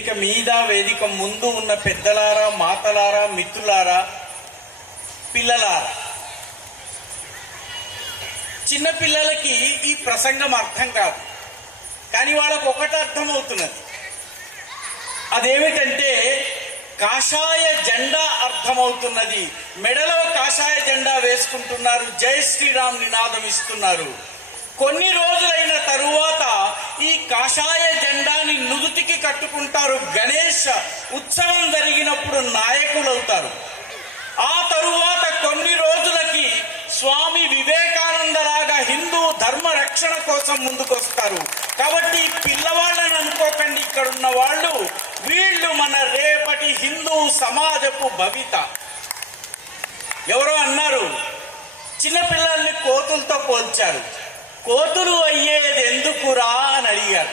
వేదిక మీద, వేదిక ముందు ఉన్న పెద్దలారా, మాతలారా, మిత్రులారా, పిల్లలారా, చిన్న పిల్లలకి ఈ ప్రసంగం అర్థం కాదు, కానీ వాళ్ళకు ఒకటి అర్థమవుతున్నది. అదేమిటంటే కాషాయ జెండా అర్థమవుతున్నది. మెడలో కాషాయ జెండా వేసుకుంటున్నారు, జై శ్రీరామ్ నినాదం ఇస్తున్నారు. కొన్ని రోజులైన తరువాత ఈ కాషాయ జెండాని నుదుటికి కట్టుకుంటారు. గణేష్ ఉత్సవం జరిగినప్పుడు నాయకులవుతారు. ఆ తరువాత కొన్ని రోజులకి స్వామి వివేకానందలాగా హిందూ ధర్మ రక్షణ కోసం ముందుకొస్తారు. కాబట్టి పిల్లవాళ్ళని అనుకోకండి, ఇక్కడున్న వాళ్ళు, వీళ్ళు మన రేపటి హిందూ సమాజపు భవిత. ఎవరో అన్నారు, చిన్నపిల్లల్ని కోతులతో పోల్చారు. కోతులు అయ్యేది ఎందుకురా అని అడిగారు.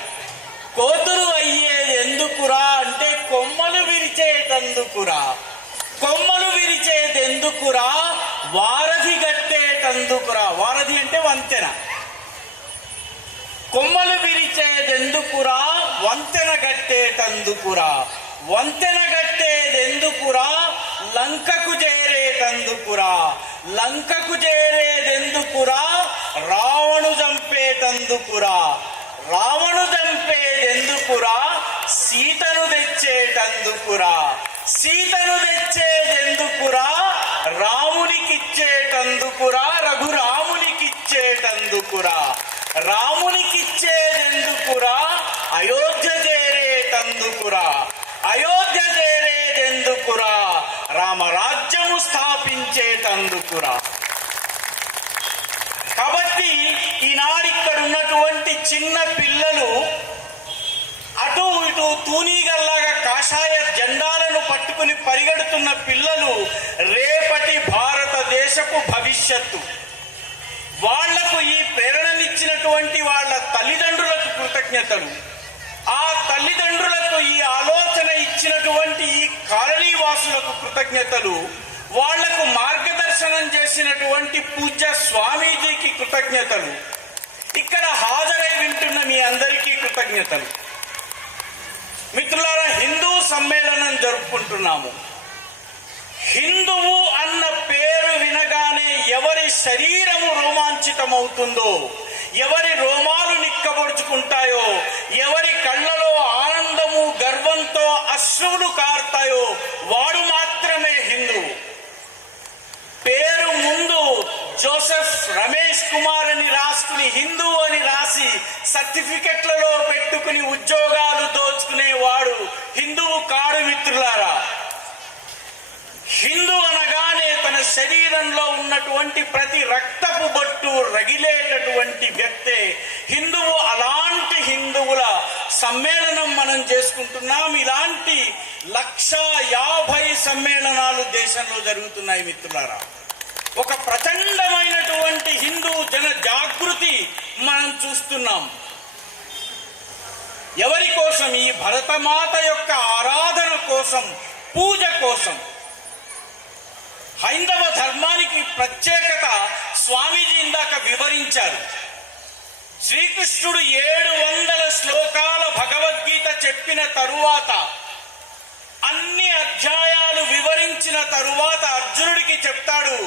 కోతులు అయ్యేది ఎందుకురా అంటే కొమ్మలు విరిచేటందుకురా. కొమ్మలు విరిచేది ఎందుకురా? వారధి కట్టేటందుకురా. వారధి అంటే వంతెన. కొమ్మలు విరిచేదెందుకురా? వంతెన కట్టేటందుకురా. వంతెన కట్టేదెందుకురా? లంకకు చేరేటందుకురా. లంకకు చేరేదెందుకురా? రావణు చంపేటందుకురా. రావణు చంపేదెందుకురా? సీతను తెచ్చేటందుకురా. సీతను తెచ్చేదెందుకురా? రామునికిచ్చేటందుకురా. రఘురామునికిచ్చేటందుకురా. రామునికిచ్చేదెందుకురా? అయోధ్య చేరేటందుకురా. అయోధ్య చేరేదెందుకురా? రామరాజ్యము స్థాపించేటందుకురా. కాబట్టి ఈనాడిక్కడ ఉన్నటువంటి చిన్న పిల్లలు అటు ఇటు తూనీగల్లాగా కాషాయ జెండాలను పట్టుకుని పరిగెడుతున్న పిల్లలు రేపటి భారతదేశపు భవిష్యత్తు. వాళ్లకు ఈ ప్రేరణనిచ్చినటువంటి వాళ్ళ తల్లిదండ్రులకు కృతజ్ఞతలు. ఆ తల్లిదండ్రులకు ఈ ఆలోచన ఇచ్చినటువంటి ఈ కాలనీ వాసులకు కృతజ్ఞతలు. వాళ్లకు మార్గదర్శనం చేసినటువంటి పూజ్య స్వామీజీకి కృతజ్ఞతలు. ఇక్కడ హాజరై వింటున్న మీ అందరికీ కృతజ్ఞతలు. మిత్రులారా, హిందూ సమ్మేళనం జరుపుకుంటున్నాము. హిందువు అన్న పేరు వినగానే ఎవరి శరీరము రోమాంచితమవుతుందో, ఎవరి రోమాలు నిక్కబొడుచుకుంటాయో, ఎవరి కళ్ళలో ఆనందము గర్వంతో అశ్రువులు కారుతాయో వాడు మాత్రమే హిందువు. పేరు ముందు జోసెఫ్ రమేష్ కుమార్ అని రాసుకుని హిందూ అని రాసి సర్టిఫికెట్లలో పెట్టుకుని ఉద్యోగాలు దోచుకునేవాడు హిందువు కాడు. మిత్రులారా, హిందూ అనగానే తన శరీరంలో ఉన్నటువంటి ప్రతి రక్తపు బొట్టు రగిలేటటువంటి వ్యక్తే హిందువు. అలాంటి హిందువుల సమ్మేళనం మనం చేసుకుంటున్నాం. ఇలాంటి 150 సమ్మేళనాలు దేశంలో జరుగుతున్నాయి. మిత్రులారా, ఒక ప్రచండమైనటువంటి హిందూ జన జాగృతి మనం చూస్తున్నాం. ఎవరి కోసం? ఈ భరతమాత యొక్క ఆరాధన కోసం, పూజ కోసం. హైందవ ధర్మానికి ప్రత్యేకత స్వామీజీ ఇందాక వివరించారు. శ్రీకృష్ణుడు 700 శ్లోకాల భగవద్గీత చెప్పిన తరువాత, అన్ని అధ్యాయాలు వివరించిన తరువాత అర్జునుడికి చెప్తాడు,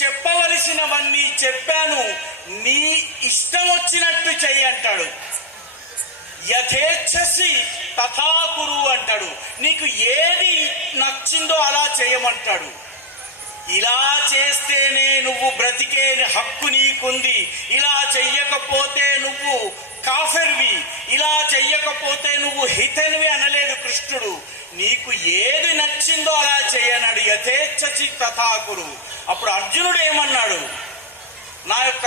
చెప్పవలసినవన్నీ చెప్పాను, నీ ఇష్టం వచ్చినట్టు చెయ్యి అంటాడు. యథేచ్ఛసి తథాకురు అంటాడు. నీకు ఏది నచ్చిందో అలా చేయమంటాడు. ఇలా చేస్తేనే నువ్వు బ్రతికే హక్కు నీకుంది, ఇలా చెయ్యకపోతే నువ్వు కాఫిర్వి, ఇలా చెయ్యకపోతే నువ్వు హితన్వి అనలేదు కృష్ణుడు. నీకు ఏది నచ్చిందో అలా చేయనాడు. యథేచ్ఛసి తథాకురు. అప్పుడు అర్జునుడు ఏమన్నాడు? నా యొక్క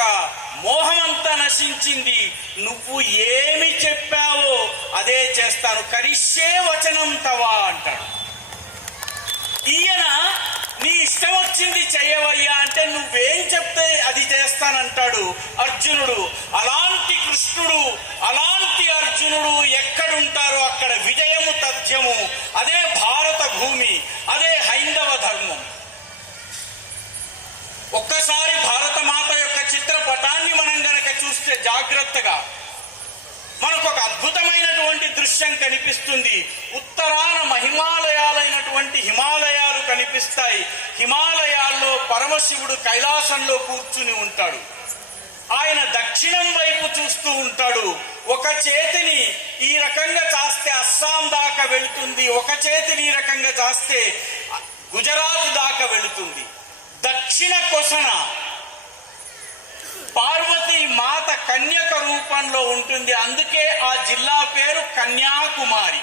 మోహమంతా నశించింది, నువ్వు ఏమి చెప్పావో అదే చేస్తాను, కరిష్యే వచనం తవా అంటాడు. ఈయన నీ ఇష్టం వచ్చింది చెయ్యవయ్యా అంటే నువ్వేం చెప్తే అది చేస్తానంటాడు అర్జునుడు. అలాంటి కృష్ణుడు, అలాంటి అర్జునుడు ఎక్కడుంటారో అక్కడ విజయము తథ్యము. అదే భారత భూమి, అదే హైందవ ధర్మం. ఒక్కసారి భారత మాత యొక్క చిత్రపటాన్ని మనం గనక చూస్తే జాగ్రత్తగా, మనకు ఒక అద్భుతమైనటువంటి దృశ్యం కనిపిస్తుంది. ఉత్తరాన హిమాలయాలైనటువంటి హిమాలయాలు కనిపిస్తాయి. హిమాలయాల్లో పరమశివుడు కైలాసంలో కూర్చుని ఉంటాడు. ఆయన దక్షిణం వైపు చూస్తూ ఉంటాడు. ఒక చేతిని ఈ రకంగా చాస్తే అస్సాం దాకా వెళుతుంది, ఒక చేతిని ఈ రకంగా చాస్తే గుజరాత్ దాకా వెళుతుంది. దక్షిణ కొసన పార్వతీ మాత కన్యక రూపంలో ఉంటుంది. అందుకే ఆ జిల్లా పేరు కన్యాకుమారి.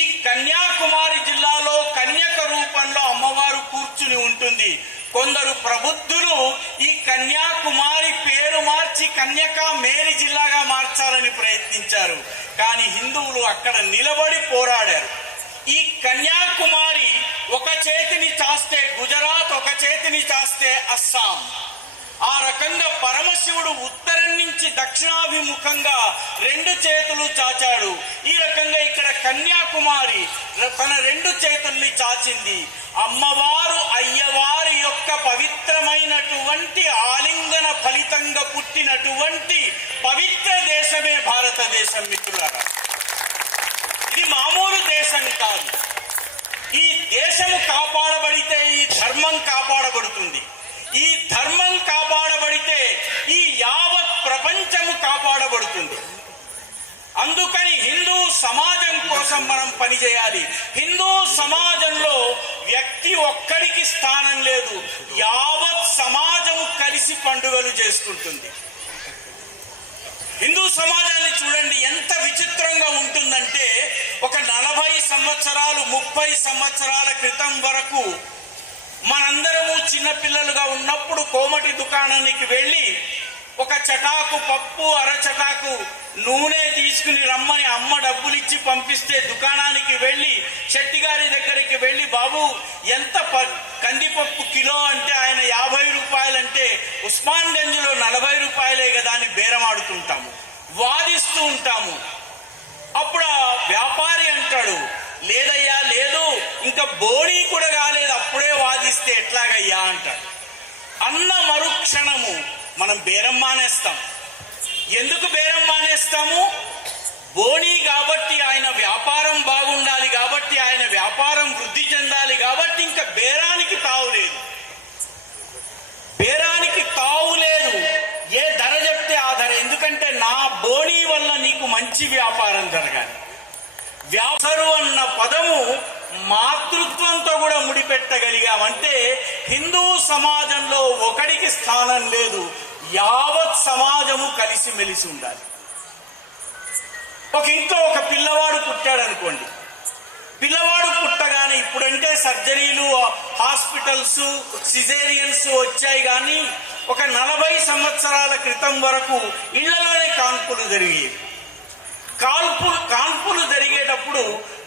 ఈ కన్యాకుమారి జిల్లాలో కన్యక రూపంలో అమ్మవారు కూర్చుని ఉంటుంది. కొందరు ప్రబుద్ధులు ఈ కన్యాకుమారి పేరు మార్చి కన్యకా మేరీ జిల్లాగా మార్చాలని ప్రయత్నించారు. కానీ హిందువులు అక్కడ నిలబడి పోరాడారు. ఈ కన్యాకుమారి ఒక చేతిని చాస్తే గుజరాత్, ఒక చేతిని చాస్తే అస్సాం. ఆ రకంగా పరమశివుడు ఉత్తరం నుంచి దక్షిణాభిముఖంగా రెండు చేతులు చాచాడు. ఈ రకంగా ఇక్కడ కన్యాకుమారి తన రెండు చేతుల్ని చాచింది. అమ్మవారు అయ్యవారి యొక్క పవిత్రమైనటువంటి ఆలింగన ఫలితంగా పుట్టినటువంటి పవిత్ర దేశమే భారతదేశం మిత్రులారా. ఇది మామూలు దేశం కాదు. ఈ దేశము కాపాడబడితే ఈ ధర్మం కాపాడబడుతుంది. ఈ ధర్మం కాపాడబడితే ఈ యావత్ ప్రపంచము కాపాడబడుతుంది. అందుకని హిందూ సమాజం కోసం మనం పనిచేయాలి. హిందూ సమాజంలో వ్యక్తి ఒక్కడికి స్థానం లేదు, యావత్ సమాజము కలిసి పండుగలు చేసుకుంటుంది. హిందూ సమాజాన్ని చూడండి ఎంత విచిత్రంగా ఉంటుందంటే, ఒక 40 సంవత్సరాలు 30 సంవత్సరాల క్రితం వరకు మనందరము చిన్నపిల్లలుగా ఉన్నప్పుడు కోమటి దుకాణానికి వెళ్ళి ఒక చటాకు పప్పు, అరచటాకు నూనె తీసుకుని రమ్మని అమ్మ డబ్బులిచ్చి పంపిస్తే దుకాణానికి వెళ్ళి శెట్టి గారి దగ్గరికి వెళ్ళి, బాబు ఎంత కందిపప్పు కిలో అంటే ఆయన 50 రూపాయలంటే ఉస్మాన్ గంజ్ లో 40 రూపాయలే కదా అని బేరమాడుతుంటాము, వాదిస్తూ ఉంటాము. అప్పుడు ఆ వ్యాపారి అంటాడు, లేదయ్యా లేదు, ఇంకా బోడీ కూడా కాలేదు, అప్పుడే వాదిస్తే ఎట్లాగయ్యా అంటాడు. అన్న మరుక్షణము మనం బేరం మానేస్తాం. ఎందుకు బేరం మానేస్తాము? బోణీ కాబట్టి, ఆయన వ్యాపారం బాగుండాలి కాబట్టి, ఆయన వ్యాపారం వృద్ధి చెందాలి కాబట్టి ఇంకా బేరానికి తావులేదు. బేరానికి తావులేదు. ఏ ధర చెప్తే ఆ ధర. ఎందుకంటే నా బోణీ వల్ల నీకు మంచి వ్యాపారం జరగాలి. వ్యాపారం అన్న పదము మాతృత్వంతో కూడా ముడిపెట్టగలిగామంటే హిందూ సమాజంలో ఒకడికి స్థానం లేదు, యావత్ సమాజము కలిసిమెలిసి ఉండాలి. ఒక ఇంట్లో ఒక పిల్లవాడు పుట్టాడు అనుకోండి. పిల్లవాడు పుట్టగానే ఇప్పుడంటే సర్జరీలు, హాస్పిటల్స్, సిజేరియన్స్ వచ్చాయి. కానీ ఒక 40 సంవత్సరాల క్రితం వరకు ఇళ్లలోనే కాన్పులు జరిగేవి. కాన్పులు జరిగేటప్పుడు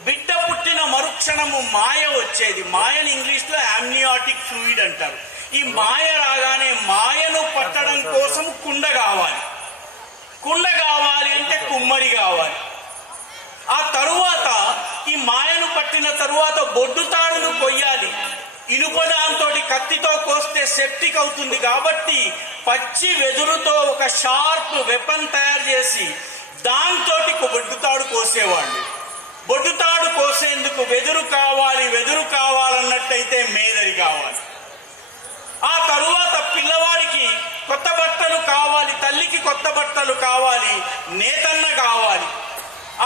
బిడ్డ పుట్టిన మరుక్షణము మాయ వచ్చేది. మాయని ఇంగ్లీష్ లో అమ్నియాటిక్ ఫ్లూయిడ్ అంటారు. ఈ మాయ రాగానే మాయను పట్టడం కోసం కుండ కావాలి. కుండ కావాలి అంటే కుమ్మరి కావాలి. ఆ తరువాత ఈ మాయను పట్టిన తరువాత బొడ్డు తాడును కొయ్యాలి. ఇనుపదాంతో కత్తితో కోస్తే సెప్టిక్ అవుతుంది కాబట్టి పచ్చి వెదురుతో ఒక షార్ప్ వెపన్ తయారు చేసి దాంతో బొడ్డుతాడు కోసేవాళ్ళు. బొడ్డుతాడు కోసేందుకు వెదురు కావాలి. వెదురు కావాలన్నట్టయితే మేదరి కావాలి. ఆ తరువాత పిల్లవాడికి కొత్త బట్టలు కావాలి, తల్లికి కొత్త బట్టలు కావాలి, నేతన్న కావాలి.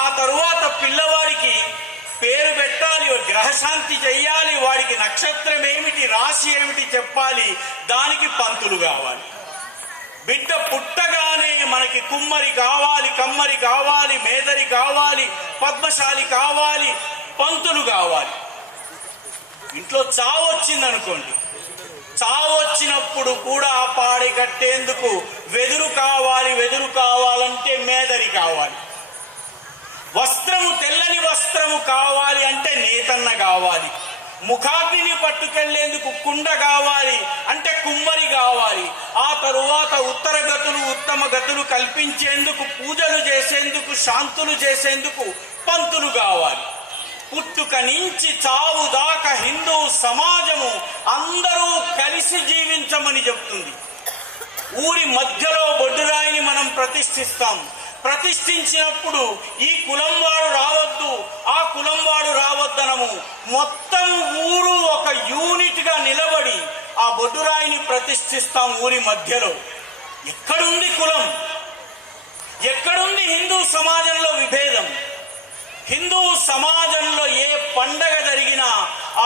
ఆ తరువాత పిల్లవాడికి పేరు పెట్టాలి, గ్రహశాంతి చెయ్యాలి, వాడికి నక్షత్రం ఏమిటి, రాశి ఏమిటి చెప్పాలి, దానికి పంతులు కావాలి. బిడ్డ పుట్టగానే మనకి కుమ్మరి కావాలి, కమ్మరి కావాలి, మేదరి కావాలి, పద్మశాలి కావాలి, పంతులు కావాలి. ఇంట్లో చావు వచ్చిందనుకోండి, చావు వచ్చినప్పుడు కూడా పాడి కట్టేందుకు వెదురు కావాలి. వెదురు కావాలంటే మేదరి కావాలి. వస్త్రము, తెల్లని వస్త్రము కావాలి అంటే నేతన్న కావాలి. ముఖాగ్నిని పట్టుకెళ్లేందుకు కుండ కావాలి అంటే కుమ్మరి కావాలి. ఆ తరువాత ఉత్తర గతులు, ఉత్తమ గతులు కల్పించేందుకు, పూజలు చేసేందుకు, శాంతులు చేసేందుకు పంతులు కావాలి. పుట్టుక నుంచి చావు దాకా హిందూ సమాజము అందరూ కలిసి జీవించమని చెప్తుంది. ఊరి మధ్యలో బొడ్డురాయిని మనం ప్రతిష్ఠిస్తాం. ప్రతిష్ఠించినప్పుడు ఈ కులం వాడు రావద్దు, ఆ కులం వాడు రావద్దనము. మొత్తం ఊరు ఒక యూనిట్ గా నిలబడి ఆ బొడ్డురాయిని ప్రతిష్ఠిస్తాం ఊరి మధ్యలో. ఎక్కడుంది కులం? ఎక్కడుంది హిందూ సమాజంలో విభేదం? హిందూ సమాజంలో ఏ పండగ జరిగినా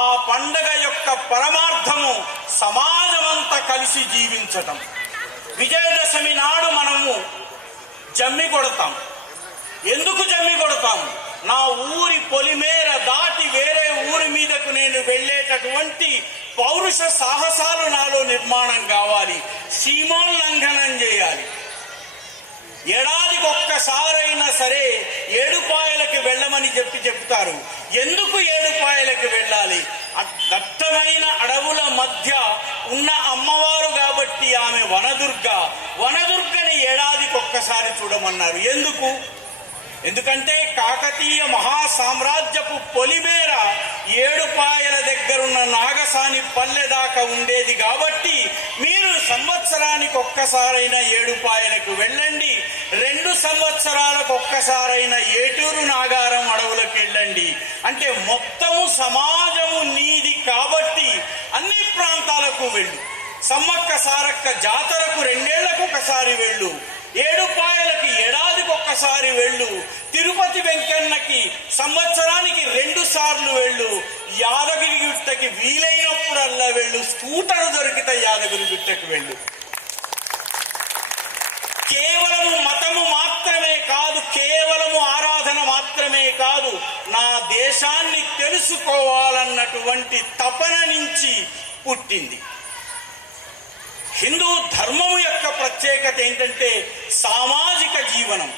ఆ పండగ యొక్క పరమార్థము సమాజమంతా కలిసి జీవించటం. విజయదశమి నాడు మనము జమ్మి కొడతాం. ఎందుకు జమ్మి కొడతాం? నా ఊరి పొలిమేర దాటి వేరే ఊరి మీదకు నేను వెళ్ళేటటువంటి పౌరుష సాహసాలు నాలో నిర్మాణం కావాలి, సీమోల్లంఘనం చేయాలి. ఏడాదికి ఒక్కసారైనా సరే ఏడుపాయలకి వెళ్ళమని చెప్తారు. ఎందుకు ఏడుపాయలకి వెళ్ళాలి? దట్టమైన అడవుల మధ్య ఉన్న అమ్మవారు కాబట్టి ఆమె వనదుర్గని ఏడాదికి ఒక్కసారి చూడమన్నారు. ఎందుకు? ఎందుకంటే కాకతీయ మహాసామ్రాజ్యపు పొలిమేర ఏడుపాయల దగ్గరున్న నాగసాని పల్లె దాకా ఉండేది కాబట్టి మీరు సంవత్సరానికి ఒక్కసారైనా ఏడుపాయలకు వెళ్ళండి, 2 సంవత్సరాలకు ఒక్కసారైనా ఏటూరు నాగారం అడవులకు వెళ్ళండి. అంటే మొత్తము సమాజము నీది కాబట్టి అన్ని ప్రాంతాలకు వెళ్ళు. సమ్మక్క సారక్క జాతరకు 2 ఏళ్లకు ఒకసారి వెళ్ళు, ఏడుపాయలకి ఏడాదికి ఒక్కసారి వెళ్ళు, తిరుపతి వెంకన్నకి సంవత్సరానికి 2 సార్లు వెళ్ళు, యాదగిరి గుట్టకి వీలైనప్పుడల్లా వెళ్ళు, స్కూటర్ దొరికితే యాదగిరి గుట్టకి వెళ్ళు. కేవలము మతము మాత్రమే కాదు, కేవలము ఆరాధన మాత్రమే కాదు, నా దేశాన్ని తెలుసుకోవాలన్నటువంటి తపన నుంచి పుట్టింది. హిందూ ధర్మము యొక్క ప్రత్యేకత ఏంటంటే సామాజిక జీవనం.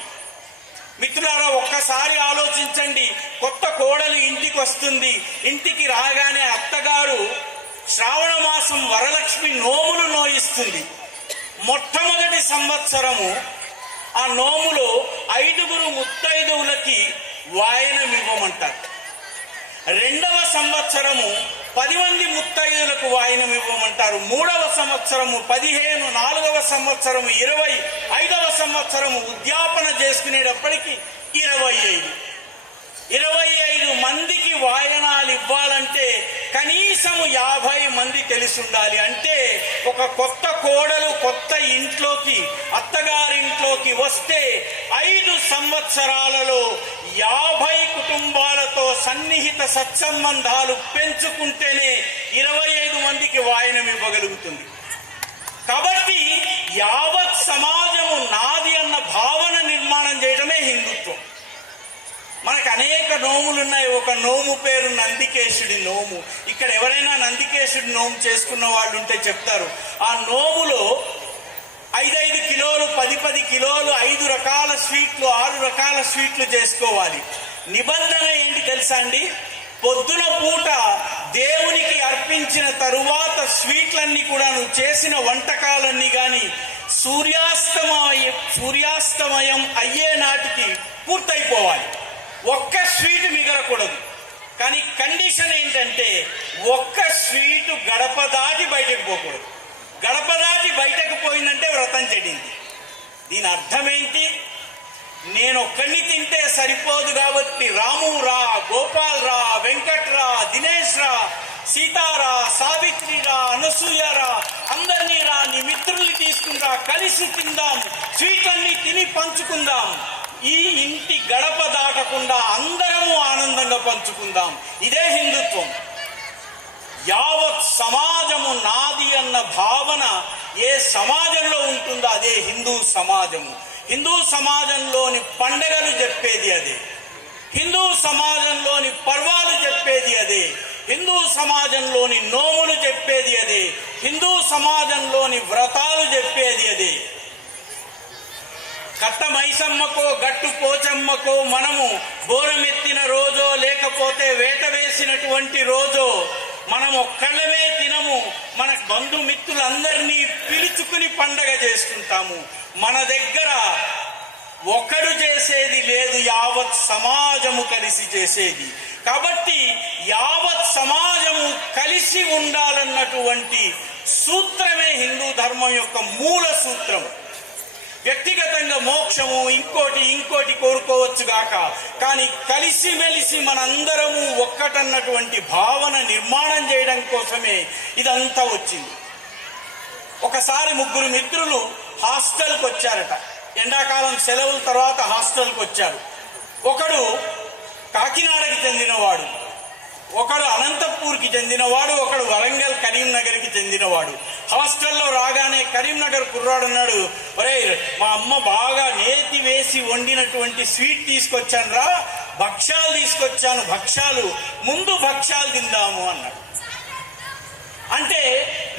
మిత్రులారా, ఒక్కసారి ఆలోచించండి. కొత్త కోడలు ఇంటికి వస్తుంది. ఇంటికి రాగానే అత్తగారు శ్రావణ మాసం వరలక్ష్మి నోములు నోయిస్తుంది. మొట్టమొదటి సంవత్సరము ఆ నోములో 5 ముత్తైదువులకి వాయనం ఇవ్వమంటారు. 2వ సంవత్సరము 10 మంది ముత్తైదులకు వాయనం ఇవ్వమంటారు. 3వ సంవత్సరము 15, 4వ సంవత్సరము 20, 5వ సంవత్సరము ఉద్యాపన చేసుకునేటప్పటికి 25 మందికి వాయనాలు ఇవ్వాలంటే కనీసము 50 మంది తెలిసి ఉండాలి. అంటే ఒక కొత్త కోడలు కొత్త ఇంట్లోకి అత్తగారింట్లోకి వస్తే 5 సంవత్సరాలలో 50 కుటుంబాలతో సన్నిహిత సత్సంబంధాలు పెంచుకుంటేనే 25 మందికి వాయనం ఇవ్వగలుగుతుంది. కాబట్టి యావత్ సమాజము నాది అన్న భావన నిర్మాణం చేయడమే హిందుత్వం. మనకు అనేక నోములు ఉన్నాయి. ఒక నోము పేరు నందికేశుడి నోము. ఇక్కడ ఎవరైనా నందికేశుడి నోము చేసుకున్న వాళ్ళు ఉంటే చెప్తారు. ఆ నోములో 5 కిలోలు 10 కిలోలు 5 రకాల స్వీట్లు 6 రకాల స్వీట్లు చేసుకోవాలి. నిబంధన ఏంటి తెలుసా అండి? పొద్దున పూట దేవునికి అర్పించిన తరువాత స్వీట్లన్నీ కూడా నువ్వు చేసిన వంటకాలన్నీ కానీ సూర్యాస్తమయం అయ్యే నాటికి పూర్తయిపోవాలి. ఒక్క స్వీట్ మిగలకూడదు. కానీ కండిషన్ ఏంటంటే ఒక్క స్వీటు గడప దాటి బయటకు పోకూడదు. గడప దాటి బయటకు పోయిందంటే వ్రతం చెడింది. దీని అర్థం ఏంటి? నేను ఒక్కడిని తింటే సరిపోదు కాబట్టి రాము రా, గోపాల్ రా, వెంకట్ రా, దినేష్ రా, సీతారా, సావిత్రి రా, అనసూయ రా, అందరినీ రా, నీ మిత్రుల్ని తీసుకుంటా, కలిసి తిందాం, స్వీట్లన్నీ తిని పంచుకుందాం. ఈ ఇంటి గడప దాటకుండా అందరము ఆనందంగా పంచుకుందాం. ఇదే హిందుత్వం. యావత్ సమాజము నాది అన్న భావన ఏ సమాజంలో ఉంటుందో అదే హిందూ సమాజము. హిందూ సమాజంలోని పండగలు చెప్పేది అదే, హిందూ సమాజంలోని పర్వాలు చెప్పేది అదే, హిందూ సమాజంలోని నోములు చెప్పేది అదే, హిందూ సమాజంలోని వ్రతాలు చెప్పేది అదే. కట్ట మైసమ్మకో గట్టు పోచమ్మకో మనము బోరమెత్తిన రోజో లేకపోతే వేట వేసినటువంటి రోజో మనం ఒక్కళ్ళమే తినము. మన బంధుమిత్రులందరినీ పిలుచుకుని పండగ చేసుకుంటాము. మన దగ్గర ఒకడు చేసేది లేదు, యావత్ సమాజము కలిసి చేసేది. కాబట్టి యావత్ సమాజము కలిసి ఉండాలన్నటువంటి సూత్రమే హిందూ ధర్మం యొక్క మూల సూత్రం. వ్యక్తిగతంగా మోక్షము ఇంకోటి కోరుకోవచ్చు గాక, కానీ కలిసిమెలిసి మనందరము ఒక్కటన్నటువంటి భావన నిర్మాణం చేయడం కోసమే ఇదంతా వచ్చింది. ఒకసారి 3 మిత్రులు హాస్టల్కి వచ్చారట. ఎండాకాలం సెలవుల తర్వాత హాస్టల్కి వచ్చారు. ఒకడు కాకినాడకి చెందినవాడు, ఒకడు అనంతపూర్కి చెందినవాడు, ఒకడు వరంగల్ కరీంనగర్కి చెందినవాడు. హాస్టల్లో రాగానే కరీంనగర్ కుర్రాడు అన్నాడు, ఒరే మా అమ్మ బాగా నేతి వేసి వండినటువంటి స్వీట్ తీసుకొచ్చాను రా, భక్ష్యాలు తీసుకొచ్చాను, ముందు భక్ష్యాలు తిందాము అన్నాడు. అంటే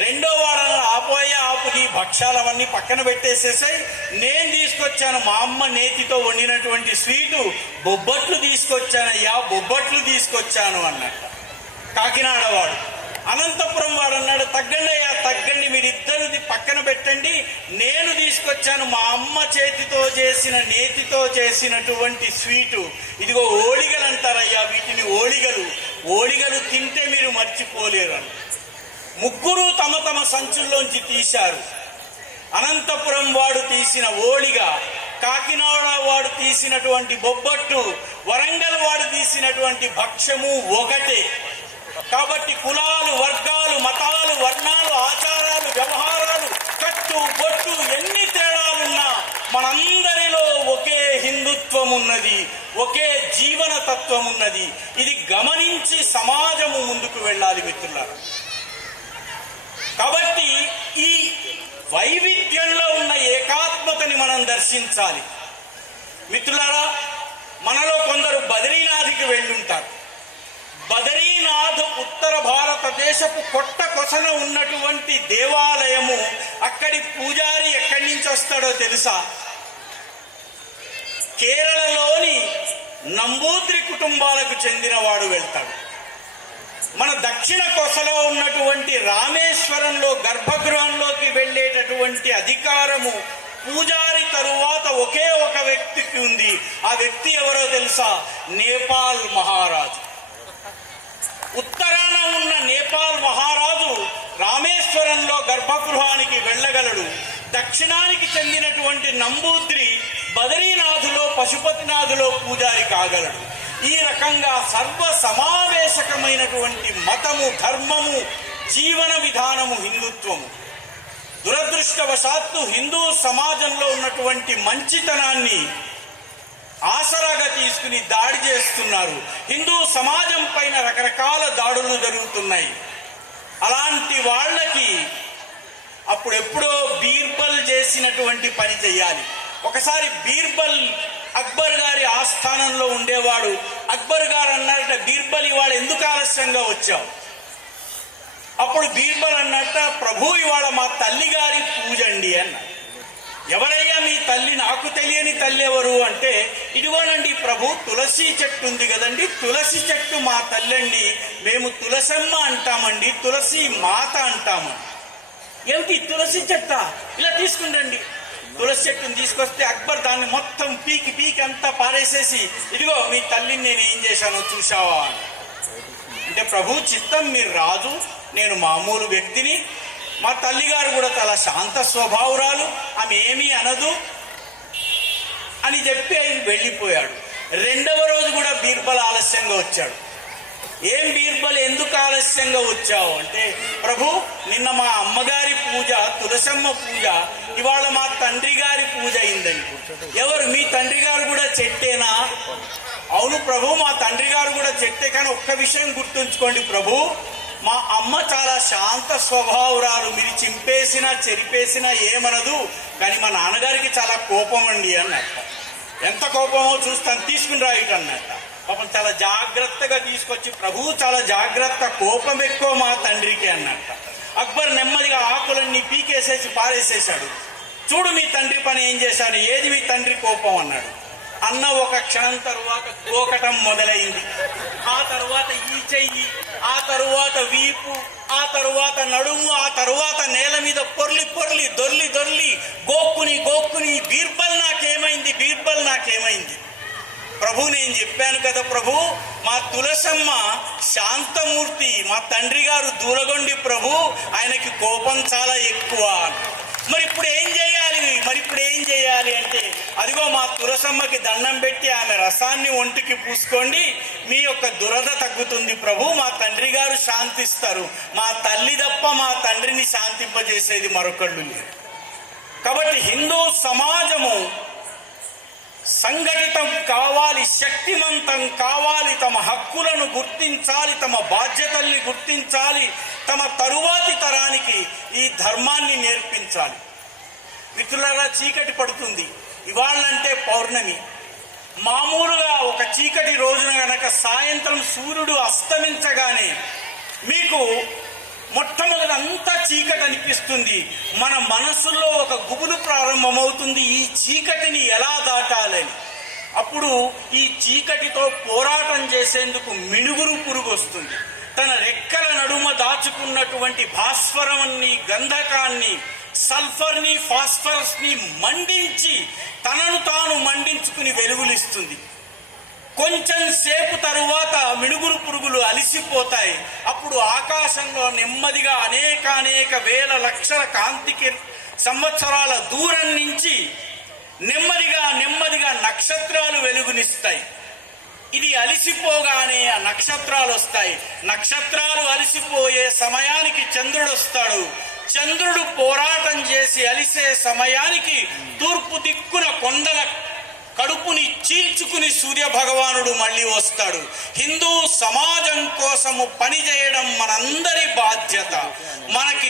రెండో వారం ఆపు నీ భక్ష్యాలవన్నీ పక్కన పెట్టేసేసాయి, నేను తీసుకొచ్చాను మా అమ్మ నేతితో వండినటువంటి స్వీటు, బొబ్బట్లు తీసుకొచ్చానయ్యా, బొబ్బట్లు తీసుకొచ్చాను అన్నట్ట కాకినాడ వాడు. అనంతపురం వాడు అన్నాడు, తగ్గండి అయ్యా తగ్గండి, మీరిద్దరు పక్కన పెట్టండి, నేను తీసుకొచ్చాను మా అమ్మ చేతితో చేసిన నేతితో చేసినటువంటి స్వీటు, ఇదిగో ఓళిగలు అంటారయ్యా, వీటిని ఓళిగలు తింటే మీరు మర్చిపోలేరు అని. 3 తమ సంచుల్లోంచి తీశారు. అనంతపురం వాడు తీసిన ఓళిగ, కాకినాడ వాడు తీసినటువంటి బొబ్బట్టు, వరంగల్ వాడు తీసినటువంటి భక్ష్యము ఒకటే. కాబట్టి కులాలు, వర్గాలు, మతాలు, వర్ణాలు, ఆచారాలు, వ్యవహారాలు, కట్టు బొట్టు ఎన్ని తేడాలున్నా మనందరిలో ఒకే హిందుత్వం ఉన్నది, ఒకే జీవన తత్వం ఉన్నది. ఇది గమనించి సమాజము ముందుకు వెళ్ళాలి మిత్రులారా. కాబట్టి ఈ వైవిధ్యంలో ఉన్న ఏకాత్మతని మనం దర్శించాలి మిత్రులారా. మనలో కొందరు బద్రీనాథ్కి వెళ్ళుంటారు. బద్రీనాథ్ ఉత్తర భారతదేశపు కొట్ట కొసన ఉన్నటువంటి దేవాలయము. అక్కడి పూజారి ఎక్కడి నుంచి వస్తాడో తెలుసా? కేరళలోని నంబూద్రి కుటుంబాలకు చెందినవాడు వెళ్తాడు. మన దక్షిణ కొసలో ఉన్నటువంటి రామేశ్వరంలో గర్భగృహంలోకి వెళ్ళేటటువంటి అధికారము పూజారి తరువాత ఒకే ఒక వ్యక్తికి ఉంది. ఆ వ్యక్తి ఎవరో తెలుసా? నేపాల్ మహారాజు. ఉత్తరాన ఉన్న నేపాల్ మహారాజు రామేశ్వరంలో గర్భగృహానికి వెళ్ళగలడు. దక్షిణానికి చెందినటువంటి నంబూద్రి బదరీనాథులో పశుపతినాథులో పూజారి కాగలడు. ఈ రకంగా సర్వ సమావేశకమైనటువంటి మతము, ధర్మము, జీవన విధానము హిందుత్వము. దురదృష్టవశాత్తు హిందూ సమాజంలో ఉన్నటువంటి మంచితనాన్ని ఆసరాగా తీసుకుని దాడి చేస్తున్నారు. హిందూ సమాజం పైన రకరకాల దాడులు జరుగుతున్నాయి. అలాంటి వాళ్ళకి అప్పుడెప్పుడో బీర్బల్ చేసినటువంటి పని చెయ్యాలి. ఒకసారి బీర్బల్ అక్బర్ గారి ఆస్థానంలో ఉండేవాడు. అక్బర్ గారు అన్నారట, బీర్బల్ ఇవాళ ఎందుకు ఆలస్యంగా వచ్చావు? అప్పుడు బీర్బల్ అన్నట్ట, ప్రభు ఇవాళ మా తల్లి గారి పూజ అండి అన్నాడు. ఎవరయ్యా మీ తల్లి? నాకు తెలియని తల్లి ఎవరు అంటే, ఇదిగోనండి ప్రభు, తులసి చెట్టు ఉంది కదండి, తులసి చెట్టు మా తల్లి అండి, మేము తులసమ్మ అంటామండి, తులసి మాత అంటాము. ఏమిటి తులసి చెట్ట? ఇలా తీసుకుంటండి. తులసి చెట్టుని తీసుకొస్తే అక్బర్ దాన్ని మొత్తం పీకి అంతా పారేసేసి, ఇదిగో మీ తల్లిని నేను ఏం చేశానో చూశావా అంటే, ప్రభు చిత్తం, మీరు రాజు, నేను మామూలు వ్యక్తిని, మా తల్లిగారు కూడా చాలా శాంత స్వభావురాలు, ఆమె ఏమీ అనదు అని చెప్పి ఆయన వెళ్ళిపోయాడు. రెండవ రోజు కూడా బీర్బల్ ఆలస్యంగా వచ్చాడు. ఏం బీర్బల్, ఎందుకు ఆలస్యంగా వచ్చావు అంటే, ప్రభు నిన్న మా అమ్మగారి పూజ, తులసమ్మ పూజ, ఇవాళ మా తండ్రి గారి పూజ అయిందండి. ఎవరు? మీ తండ్రి గారు కూడా చెట్టేనా? అవును ప్రభు, మా తండ్రి గారు కూడా చెట్టే, కానీ ఒక్క విషయం గుర్తుంచుకోండి ప్రభు, మా అమ్మ చాలా శాంత స్వభావురాలు, మీరు చింపేసినా చెరిపేసినా ఏమనదు, కానీ మా నాన్నగారికి చాలా కోపం అండి అన్నట్ట. ఎంత కోపమో చూస్తాను, తీసుకుని రాయిట అన్నట్ట. పాపం చాలా జాగ్రత్తగా తీసుకొచ్చి, ప్రభు చాలా జాగ్రత్త, కోపం ఎక్కువ మా తండ్రికి అన్నట్ట. అక్బర్ నెమ్మదిగా ఆకులన్నీ పీకేసేసి పారేసేశాడు. చూడు మీ తండ్రి పని ఏం చేశాడు, ఏది మీ తండ్రి కోపం అన్నాడు. అన్న ఒక క్షణం తరువాత గోకటం మొదలైంది. ఆ తరువాత ఈ చెయ్యి, ఆ తరువాత వీపు, ఆ తరువాత నడుము, ఆ తరువాత నేల మీద పొర్లి దొర్లి గోక్కుని బీర్బల్ నాకేమైంది, బీర్బల్ నాకేమైంది? ప్రభు నేను చెప్పాను కదా ప్రభు, మా తులసమ్మ శాంతమూర్తి, మా తండ్రి గారు దూరగొండి ప్రభు, ఆయనకి కోపం చాలా ఎక్కువ. మరి ఇప్పుడు ఏం చేయాలి మా తులసమ్మకి దండం పెట్టి ఆమె రసాన్ని ఒంటికి పూసుకోండి, మీ యొక్క దురద తగ్గుతుంది ప్రభు, మా తండ్రి గారు శాంతిస్తారు. మా తల్లి తప్ప మా తండ్రిని శాంతింపజేసేది మరొకళ్ళు లేరు. కాబట్టి హిందూ సమాజము సంఘటితం కావాలి, శక్తివంతం కావాలి, తమ హక్కులను గుర్తించాలి, తమ బాధ్యతల్ని గుర్తించాలి, తమ తరువాతి తరానికి ఈ ధర్మాన్ని నేర్పించాలి. మిత్రులారా, చీకటి పడుతుంది. ఇవాళ్ళంటే పౌర్ణమి. మామూలుగా ఒక చీకటి రోజున గనక సాయంత్రం సూర్యుడు అస్తమించగానే మీకు మొట్టమొదటి అంతా చీకటి అనిపిస్తుంది. మన మనసులో ఒక గుబులు ప్రారంభమవుతుంది, ఈ చీకటిని ఎలా దాటాలని. అప్పుడు ఈ చీకటితో పోరాటం చేసేందుకు మినుగురు పురుగు వస్తుంది. తన రెక్కల నడుమ దాచుకున్నటువంటి భాస్వరాన్ని, గంధకాన్ని, సల్ఫర్ని, ఫాస్ఫరస్ ని మండించి తనను తాను మండించుకుని వెలుగులిస్తుంది. కొంచెం సేపు తరువాత మినుగురు పురుగులు అలిసిపోతాయి. అప్పుడు ఆకాశంలో నెమ్మదిగా అనేక వేల లక్షల కాంతికి సంవత్సరాల దూరం నుంచి నెమ్మదిగా నక్షత్రాలు వెలుగునిస్తాయి. ఇది అలిసిపోగానే ఆ నక్షత్రాలు వస్తాయి. నక్షత్రాలు అలిసిపోయే సమయానికి చంద్రుడు వస్తాడు. చంద్రుడు పోరాటం చేసి అలిసే సమయానికి తూర్పు దిక్కున కొండల కడుపుని చీల్చుకుని సూర్య భగవానుడు మళ్ళీ వస్తాడు. హిందూ సమాజం కోసము పనిచేయడం మనందరి బాధ్యత. మనకి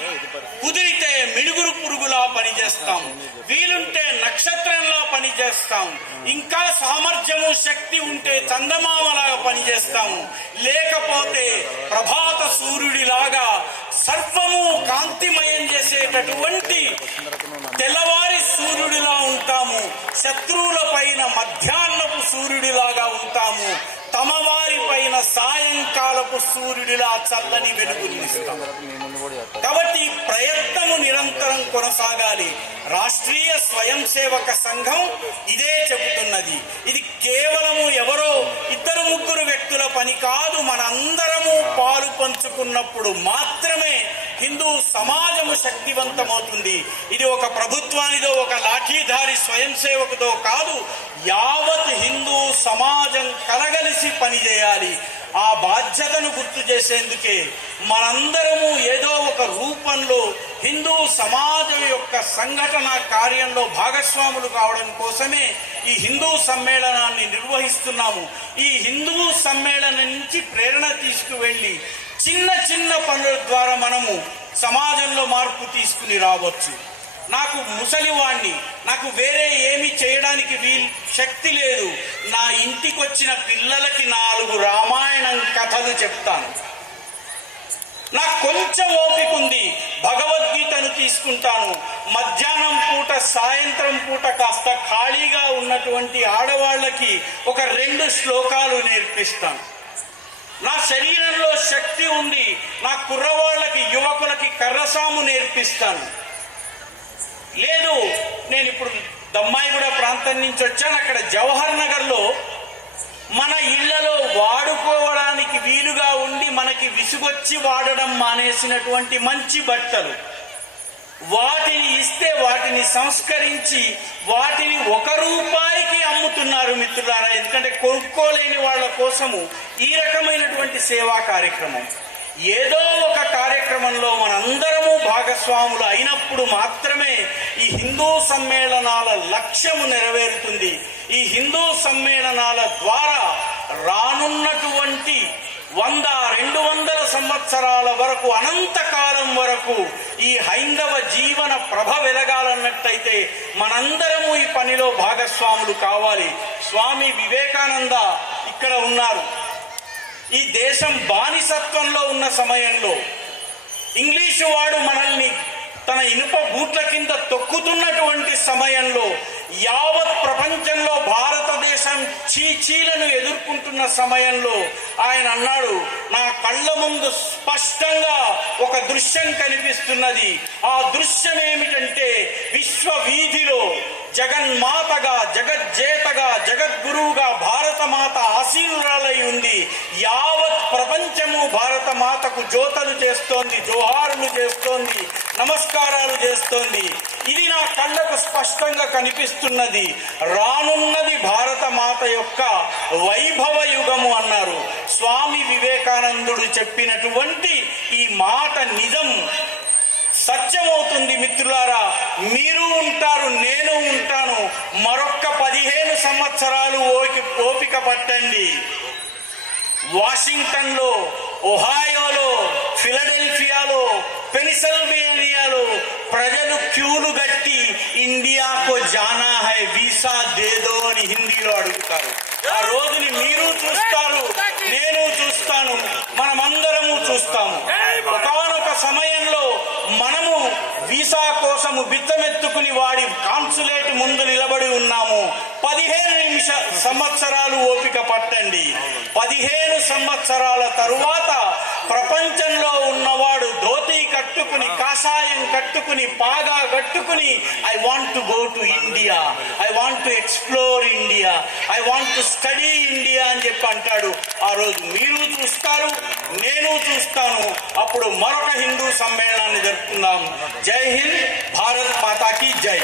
కుదిరితే మినుగురు పురుగులా పనిచేస్తాం, వీలుంటే నక్షత్రంలా పనిచేస్తాం, ఇంకా సామర్థ్యము శక్తి ఉంటే చందమామలాగా పనిచేస్తాము, లేకపోతే ప్రభాత సూర్యుడిలాగా సర్వము కాంతిమయం చేసేటటువంటి తెల్లవారి సూర్యుడిలా ఉంటాము. శత్రువుల పైన మధ్యాహ్నపు సూర్యుడిలాగా ఉంటాము. తమ వారి పైన సాయంకాలపు సూర్యుడిలా చల్లని వెలుగునిస్తాము. కాబట్టి ప్రయత్నము నిరంతరం కొనసాగాలి. రాష్ట్రీయ స్వయం సేవక సంఘం ఇదే చెబుతున్నది. ఇది కేవలము ఎవరో ఇద్దరు ముగ్గురు వ్యక్తుల పని కాదు. మనందరము పాలు పంచుకున్నప్పుడు మాత్రమే హిందూ సమాజము శక్తివంతమవుతుంది. ఇది ఒక ప్రభుత్వానిదో ఒక లాఠీధారి స్వయం సేవకుదో కాదు, యావత్ హిందూ సమాజం కలగలిసి పనిచేయాలి. ఆ బాధ్యతను గుర్తు చేసేందుకే మనందరము ఏదో ఒక రూపంలో హిందూ సమాజం యొక్క సంఘటన కార్యంలో భాగస్వాములు కావడం కోసమే ఈ హిందూ సమ్మేళనాన్ని నిర్వహిస్తున్నాము. ఈ హిందూ సమ్మేళనం నుంచి ప్రేరణ తీసుకువెళ్ళి చిన్న పనుల ద్వారా మనము సమాజంలో మార్పు తీసుకుని రావచ్చు. నాకు ముసలివాణ్ణి, నాకు వేరే ఏమి చేయడానికి శక్తి లేదు. నా ఇంటికి వచ్చిన పిల్లలకి 4 రామాయణం కథలు చెప్తాను. నాకు కొంచెం ఓపిక ఉంది, భగవద్గీతను తీసుకుంటాను. మధ్యాహ్నం పూట సాయంత్రం పూట కాస్త ఖాళీగా ఉన్నటువంటి ఆడవాళ్ళకి ఒక 2 శ్లోకాలు నేర్పిస్తాను. నా శరీరంలో శక్తి ఉంది, నా కుర్రవాళ్ళకి యువకులకి కర్రసాము నేర్పిస్తాను. లేదు, నేను ఇప్పుడు దమ్మాయిగూడ ప్రాంతం నుంచి వచ్చాను. అక్కడ జవహర్ నగర్లో మన ఇళ్లలో వాడుకోవడానికి వీలుగా ఉండి మనకి విసుగొచ్చి వాడడం మానేసినటువంటి మంచి బట్టలు, వాటిని ఇస్తే వాటిని సంస్కరించి వాటిని 1 రూపాయికి అమ్ముతున్నారు మిత్రులారా. ఎందుకంటే కొనుక్కోలేని వాళ్ళ కోసము ఈ రకమైనటువంటి సేవా కార్యక్రమం. ఏదో ఒక కార్యక్రమంలో మనందరము భాగస్వాములు అయినప్పుడు మాత్రమే ఈ హిందూ సమ్మేళనాల లక్ష్యము నెరవేరుతుంది. ఈ హిందూ సమ్మేళనాల ద్వారా రానున్నటువంటి 100-200 సంవత్సరాల వరకు, అనంతకాలం వరకు ఈ హైందవ జీవన ప్రభ వెలగాలన్నట్టయితే మనందరము ఈ పనిలో భాగస్వాములు కావాలి. స్వామి వివేకానంద ఇక్కడ ఉన్నారు. ఈ దేశం బానిసత్వంలో ఉన్న సమయంలో ఇంగ్లీషు వాడు మనల్ని తన ఇనుప బూట్ల కింద తొక్కుతున్నటువంటి సమయంలో, యావత్ ప్రపంచంలో భారతదేశం చీచీలను ఎదుర్కొంటున్న సమయంలో ఆయన అన్నాడు, నా కళ్ళ ముందు స్పష్టంగా ఒక దృశ్యం కనిపిస్తున్నది. ఆ దృశ్యం ఏమిటంటే విశ్వ వీధిలో జగన్మాతగా, జగజ్జేతగా, జగద్గురువుగా భారతమాత ఆసీనురాలై ఉంది. యావత్ ప్రపంచ ప్రపంచము భారత మాతకు జోతలు చేస్తోంది, జోహారులు చేస్తోంది, నమస్కారాలు చేస్తోంది. ఇది నా కళ్ళకు స్పష్టంగా కనిపిస్తున్నది. రానున్నది భారత మాత యొక్క వైభవ యుగము అన్నారు. స్వామి వివేకానందుడు చెప్పినటువంటి ఈ మాట నిజం, సత్యమవుతుంది. మిత్రులారా, మీరు ఉంటారు, నేను ఉంటాను. మరొక్క 15 సంవత్సరాలు ఓపిక పట్టండి. వాషింగ్టన్లో, ఒహాయోలో, ఫిలడెల్ఫియాలో, పెన్సిల్వేనియాలో ప్రజలు క్యూలు గట్టి ఇండియాకు జానా హై, వీసా దేదో అని హిందీలో అడుగుతారు. ఆ రోజుని మీరు చూస్తారు, నేను చూస్తాను, మనమందరము చూస్తాము. ఒకానొక సమయంలో మనము వీసా కోసము బిత్తమెత్తుకుని వాడి కాన్సులేట్ ముందు నిలబడి ఉన్నాము. 15 సంవత్సరాలు ఓపిక పట్టండి. 15 సంవత్సరాల తరువాత ప్రపంచంలో ఉన్నవాడు ధోతి కట్టుకుని, కాషాయం కట్టుకుని, పాగా కట్టుకుని, I want to go to India, I want to explore India, I want to study India అని చెప్పి అంటాడు. ఆ రోజు మీరు చూస్తారు, నేను చూస్తాను. అప్పుడు మరొక హిందూ సమ్మేళనాన్ని జరుపుకుందాం. జై హింద్, భారత్ మాతాకి జై.